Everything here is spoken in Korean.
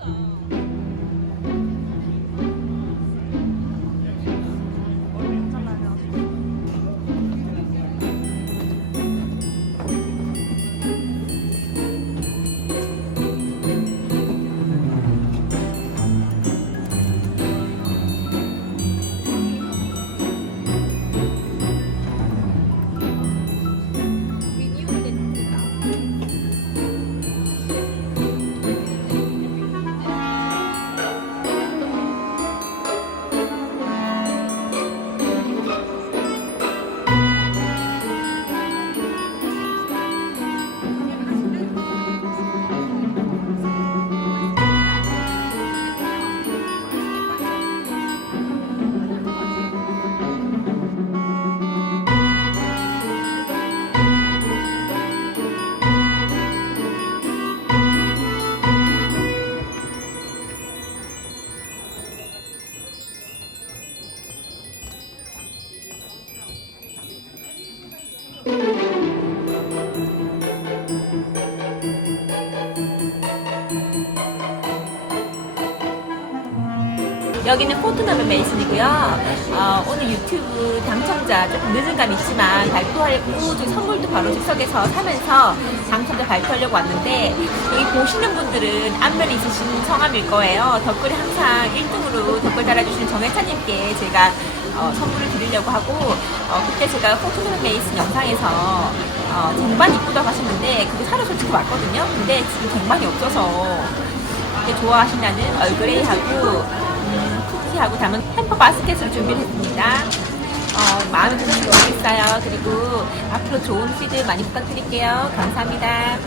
Oh. 여기는 포트넘의 메이슨이고요. 어, 오늘 유튜브 당첨자 조금 늦은 감 있지만 발표하고 좀 선물도 바로 즉석에서 사면서 당첨자 발표하려고 왔는데 여기 보시는 분들은 안면이 있으신 성함일 거예요. 댓글에 항상 1등으로 댓글 달아주시는 정혜찬님께 제가 어, 선물을 드리려고 하고 어, 그때 제가 포트넘의 메이슨 영상에서 어, 쟁반 이쁘다고 하셨는데 그게 사러 솔직히 왔거든요. 근데 지금 쟁반이 없어서 좋아하신다는 얼그레이하고 하고 담은 햄퍼 바스켓을 준비를 했습니다. 어, 마음에 드셔서 좋겠어요. 그리고 앞으로 좋은 피드 많이 부탁드릴게요. 감사합니다.